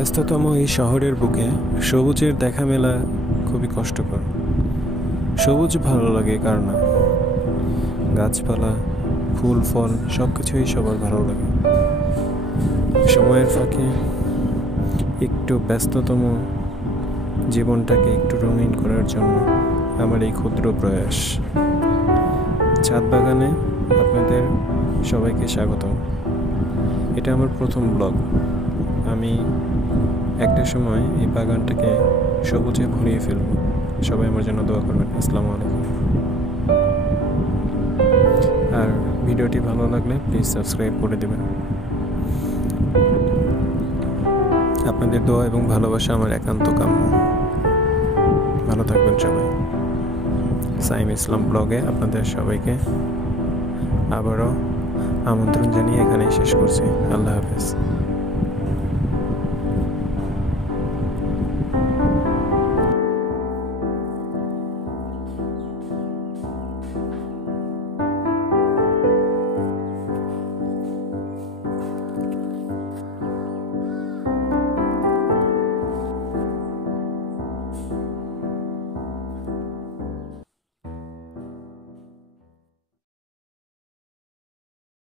ব্যস্ততম এই শহরের বুকে সবুজের দেখা মেলা খুবই কষ্টকর। সবুজ ভালো লাগে কার না? গাছপালা, ফুল ফল সব কিছুই সবার ভালো লাগে। সময়ের ফাঁকে একটু ব্যস্ততম জীবনটাকে একটু রঙিন করার জন্য আমার এই ক্ষুদ্র প্রয়াস। ছাদ বাগানে আপনাদের সবাইকে স্বাগতম। এটা আমার প্রথম ব্লগ। আমি একটা সময় এই বাগানটাকে সবুজে ভরিয়ে ফেলব। সবাই আমার জন্য দোয়া করবেন। আসসালামু আলাইকুম। আর ভিডিওটি ভালো লাগলে প্লিজ সাবস্ক্রাইব করে দেবেন। আপনাদের দোয়া এবং ভালোবাসা আমার একান্ত কাম্য। ভালো থাকবেন সবাই। সাইম ইসলাম ব্লগে আপনাদের সবাইকে আবারও আমন্ত্রণ জানিয়ে এখানেই শেষ করছি। আল্লাহ হাফেজ।